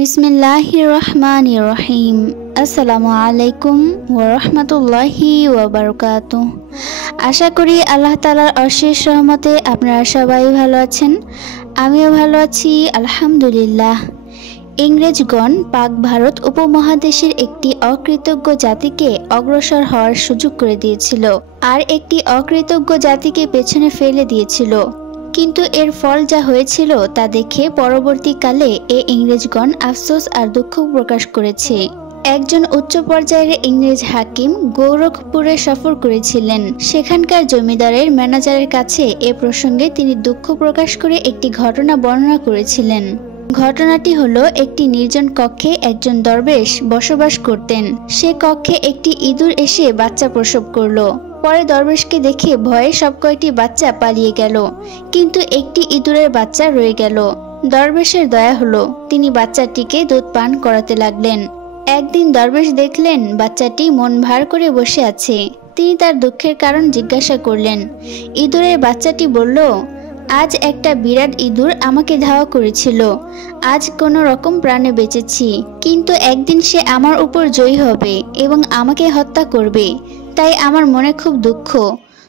বিসমিল্লাহির রহমানির রহিম। আসসালামু আলাইকুম ওয়া রাহমাতুল্লাহি ওয়া বারাকাতুহু। আশা করি আল্লাহ তাআলার অশেষ রহমতে আপনারা সবাই ভালো আছেন। আমিও ভালো আছি আলহামদুলিল্লাহ। ইংরেজগণ পাক ভারত উপমহাদেশের একটি অকৃতজ্ঞ জাতিকে অগ্রসর হওয়ার সুযোগ করে দিয়েছিল, আর একটি অকৃতজ্ঞ জাতিকে পেছনে ফেলে দিয়েছিল। কিন্তু এর ফল যা হয়েছিল তা দেখে পরবর্তীকালে ইংরেজগণ আফসোস আর দুঃখ প্রকাশ করেছে। একজন উচ্চ পর্যায়ের ইংরেজ হাকিম গোরখপুরে সফর করেছিলেন। সেখানকার জমিদারের ম্যানেজারের কাছে এ প্রসঙ্গে তিনি দুঃখ প্রকাশ করে একটি ঘটনা বর্ণনা করেছিলেন। ঘটনাটি হলো, একটি নির্জন কক্ষে একজন দরবেশ বসবাস করতেন। সে কক্ষে একটি ইঁদুর এসে বাচ্চা প্রসব করলো। পরে দরবেশকে দেখে ভয়ে সব কয়টি বাচ্চা পালিয়ে গেল, কিন্তু একটি ইঁদুরের বাচ্চা রয়ে গেল। দরবেশের দয়া হলো, তিনি বাচ্চাটিকে দুধ পান করাতে লাগলেন। একদিন দরবেশ দেখলেন বাচ্চাটি মন ভার করে বসে আছে। তিনি তার দুঃখের কারণ জিজ্ঞাসা করলেন। ইঁদুরের বাচ্চাটি বলল, আজ একটা বিরাট ইঁদুর আমাকে ধাওয়া করেছিল। আজ কোনো রকম প্রাণে বেঁচেছি, কিন্তু একদিন সে আমার উপর জয়ী হবে এবং আমাকে হত্যা করবে, তাই আমার মনে খুব দুঃখ।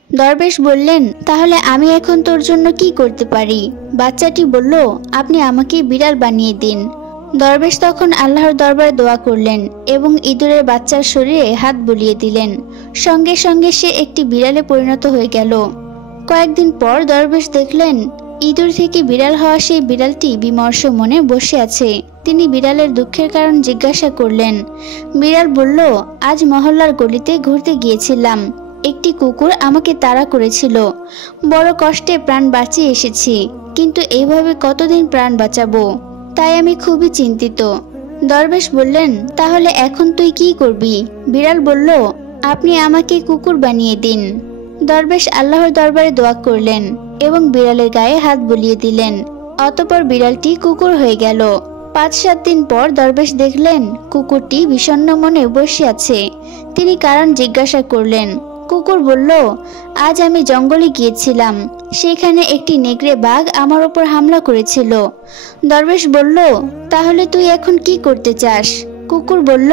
দরবেশ বললেন, তাহলে আমি এখন তোর জন্য কি করতে পারি? বাচ্চাটি বলল, আপনি আমাকে বিড়াল বানিয়ে দিন। দরবেশ তখন আল্লাহর দরবারে দোয়া করলেন এবং ইঁদুরের বাচ্চার শরীরে হাত বুলিয়ে দিলেন। সঙ্গে সঙ্গে সে একটি বিড়ালে পরিণত হয়ে গেল। কয়েকদিন পর দরবেশ দেখলেন ইঁদুর থেকে বিড়াল হওয়া সেই বিড়ালটি বিমর্ষ মনে বসে আছে। তিনি বিড়ালের দুঃখের কারণ জিজ্ঞাসা করলেন। বিড়াল বলল, আজ মহল্লার গলিতে ঘুরতে গিয়েছিলাম। একটি কুকুর আমাকে তাড়া করেছিল। বড় কষ্টে প্রাণ বাঁচিয়ে এসেছি, কিন্তু এইভাবে কতদিন প্রাণ বাঁচাবো, তাই আমি খুবই চিন্তিত। দরবেশ বললেন, তাহলে এখন তুই কি করবি? বিড়াল বলল, আপনি আমাকে কুকুর বানিয়ে দিন। দরবেশ আল্লাহর দরবারে দোয়া করলেন এবং বিড়ালের গায়ে হাত বুলিয়ে দিলেন। অতঃপর বিড়ালটি কুকুর হয়ে গেল। 5-7 দিন পর দরবেশ দেখলেন কুকুরটি বিষণ্ণ মনে বসে আছে। তিনি কারণ জিজ্ঞাসা করলেন। কুকুর বলল, আজ আমি জঙ্গলে গিয়েছিলাম, সেখানে একটি নেকড়ে বাঘ আমার উপর হামলা করেছিল। দরবেশ বলল, তাহলে তুই এখন কি করতে চাস? কুকুর বলল,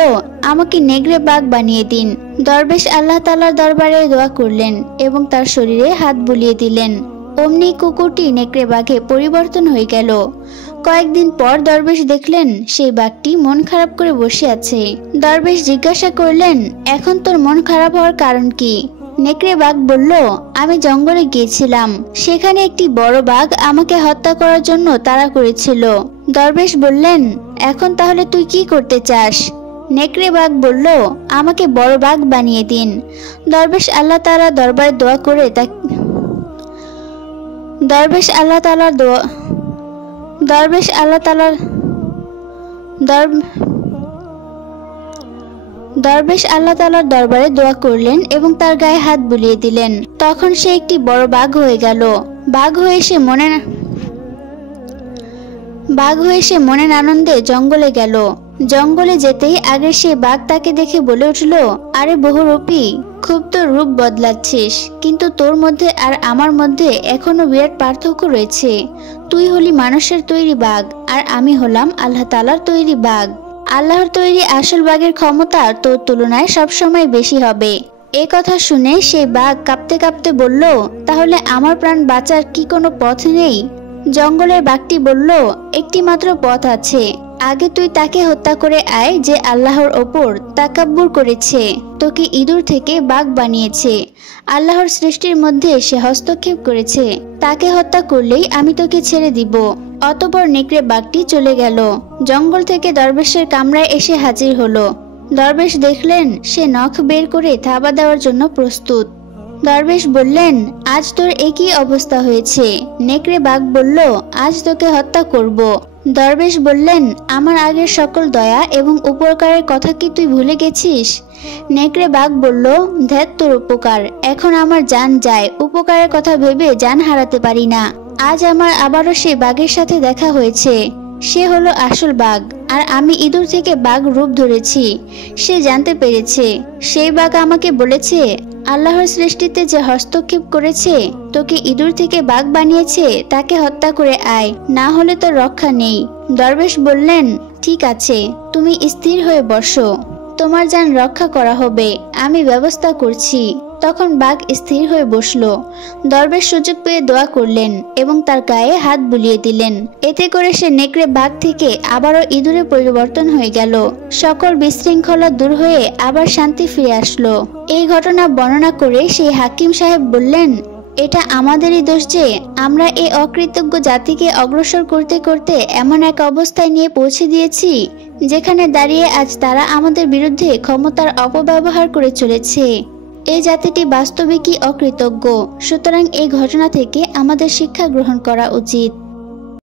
আমাকে নেকড়ে বাঘ বানিয়ে দিন। দরবেশ আল্লাহ তাআলার দরবারে দোয়া করলেন এবং তার শরীরে হাত বুলিয়ে দিলেন। অমনি কুকুরটি নেকড়ে বাঘে পরিবর্তন হয়ে গেল। কয়েকদিন পর দরবেশ দেখলেন সেই বাঘটি মন খারাপ করে বসে আছে। দরবেশ জিজ্ঞাসা করলেন, এখন তোর মন খারাপ হওয়ার কারণ কি? নেকড়ে বাঘ বলল, আমি জঙ্গলে গিয়েছিলাম, সেখানে একটি বড় বাঘ আমাকে হত্যা করার জন্য তাড়া করেছিল। দরবেশ বললেন, এখন তাহলে তুই কি করতে চাস? নেকড়ে বাঘ বলল, আমাকে বড় বাঘ বানিয়ে দিন। দরবেশ আল্লাহ তাআলার দরবারে দোয়া করে দরবেশ আল্লাহ তাআলার দরবারে দোয়া করলেন এবং তার গায়ে হাত বুলিয়ে দিলেন। তখন সে একটি বড় বাঘ হয়ে গেল। বাঘ হয়ে সে মনের আনন্দে জঙ্গলে গেল। জঙ্গলে যেতেই আগে সে বাঘ তাকে দেখে বলে উঠল, আরে বহুরূপী, খুব তো রূপ বদলাচ্ছিস, কিন্তু তোর মধ্যে আর আমার মধ্যে এখনো বিরাট পার্থক্য রয়েছে। তুই হলি মানুষের তৈরি বাঘ, আর আমি হলাম আল্লাহ তাআলার তৈরি বাঘ। আল্লাহর তৈরি আসল বাঘের ক্ষমতা তোর তুলনায় সবসময় বেশি হবে। এ কথা শুনে সেই বাঘ কাঁপতে কাঁপতে বলল, তাহলে আমার প্রাণ বাঁচার কি কোনো পথ নেই? জঙ্গলের বাঘটি বলল, একটি মাত্র পথ আছে। আগে তুই তাকে হত্যা করে আয় যে আল্লাহর ওপর তাকাব্বুর করেছে, তোকে ইঁদুর থেকে বাঘ বানিয়েছে। আল্লাহর সৃষ্টির মধ্যে সে হস্তক্ষেপ করেছে। তাকে হত্যা করলেই আমি তোকে ছেড়ে দিব। অতঃপর নেকড়ে বাঘটি চলে গেল। জঙ্গল থেকে দরবেশের কামরায় এসে হাজির হলো। দরবেশ দেখলেন সে নখ বের করে থাবা দেওয়ার জন্য প্রস্তুত। দরবেশ বললেন, আজ তোর একই অবস্থা হয়েছে। নেকড়ে বাঘ বলল, আজ তোকে হত্যা করব। দরবেশ বললেন, আমার আগের সকল দয়া এবং উপকারের কথা কি তুই ভুলে গেছিস? নেকড়ে বাঘ বলল, ধ্যাত তোর উপকার, এখন আমার জান যায়, উপকারের কথা ভেবে জান হারাতে পারি না। আজ আমার আবারও সেই বাঘের সাথে দেখা হয়েছে। সে হলো আসল বাঘ, আর আমি ইঁদুর থেকে বাঘ রূপ ধরেছি। সে জানতে পেরেছে। সেই বাঘ আমাকে বলেছে, আল্লাহর সৃষ্টিতে যে হস্তক্ষেপ করেছে, তোকে ইঁদুর থেকে বাঘ বানিয়েছে, তাকে হত্যা করে আয়, না হলে তোর রক্ষা নেই। দরবেশ বললেন, ঠিক আছে, তুমি স্থির হয়ে বসো, তোমার জান রক্ষা করা হবে, আমি ব্যবস্থা করছি। তখন বাঘ স্থির হয়ে বসলো। দরবেশ সুযোগ পেয়ে দোয়া করলেন এবং তার গায়ে হাত বুলিয়ে দিলেন। এতে করে সে নেকড়ে বাঘ থেকে আবারও ইঁদুরে পরিবর্তন হয়ে গেল। সকল বিশৃঙ্খলা দূর হয়ে আবার শান্তি ফিরে আসলো। এই ঘটনা বর্ণনা করে সেই হাকিম সাহেব বললেন, এটা আমাদেরই দোষ যে আমরা এই অকৃতজ্ঞ জাতিকে অগ্রসর করতে করতে এমন এক অবস্থায় নিয়ে পৌঁছে দিয়েছি যেখানে দাঁড়িয়ে আজ তারা আমাদের বিরুদ্ধে ক্ষমতার অপব্যবহার করে চলেছে। এই জাতিটি বাস্তবিকই অকৃতজ্ঞ। সুতরাং এই ঘটনা থেকে আমাদের শিক্ষা গ্রহণ করা উচিত।